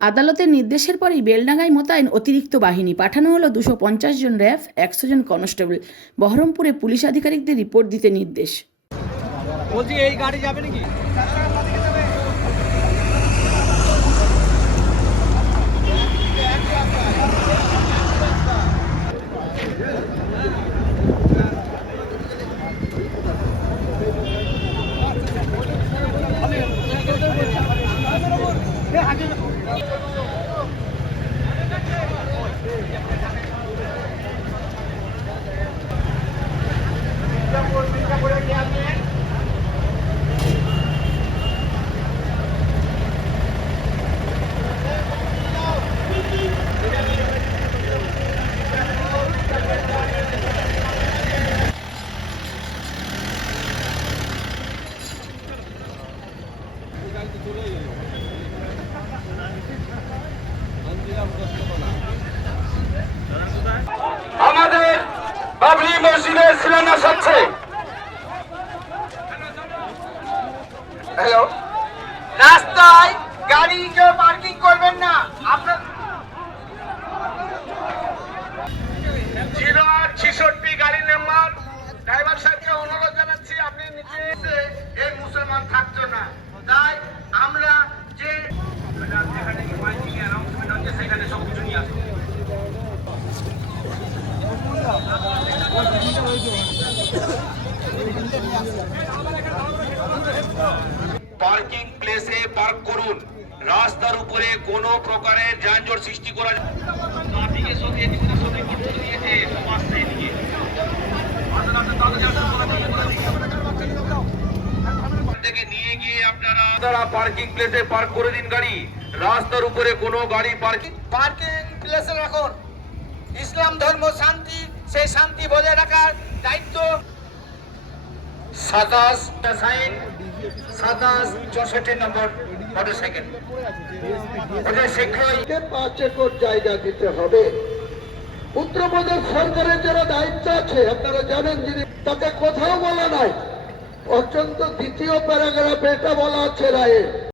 আদালতের নির্দেশের পরেই বেলডাঙ্গায় মোতায়েন অতিরিক্ত বাহিনী, পাঠানো হলো 250 জন র্যাব, 100 জন কনস্টেবল। বহরমপুরে পুলিশ আধিকারিকদের রিপোর্ট দিতে নির্দেশ। বলছি এই গাড়ি যাবে নাকি? আমাদের বাবরি মসজিদের শিলান্যাস হচ্ছে। হ্যালো, রাস্তায় গাড়ি কেউ পার্কিং করবেন না। আপনার 086 গাড়ি নাম্বার ড্রাইভার সাহেবকে অনুরোধ জানাচ্ছি, আপনি নিচে এই মুসলমান থাকতো না, তাই আমরা যে যেখানে মাইকিং অ্যানাউন্সমেন্ট হচ্ছে সেখানে সবকিছু নিয়ে আসবো। পার্কিং প্লেসে পার্ক করুন। রাস্তার উপরে কোনো প্রকারের যানজট সৃষ্টি করা থেকে নিয়ে গিয়ে আপনারা পার্কিং প্লেসে পার্ক করে দিন গাড়ি। রাস্তার উপরে কোনো গাড়ি পার্কিং প্লেসে রাখুন। ইসলাম ধর্ম শান্তি, সেই শান্তি বজায় রাখার দায়িত্ব 27 নম্বর মোটরসাইকেল শীঘ্রই 5 একর জায়গা দিতে হবে। উত্তরপ্রদেশ সরকারের যারা দায়িত্ব আছে আপনারা জানেন, যিনি তাকে কোথাও বলা নাই, অত্যন্ত দ্বিতীয় প্যারাগ্রাফে এটা বলা আছে রায়ে।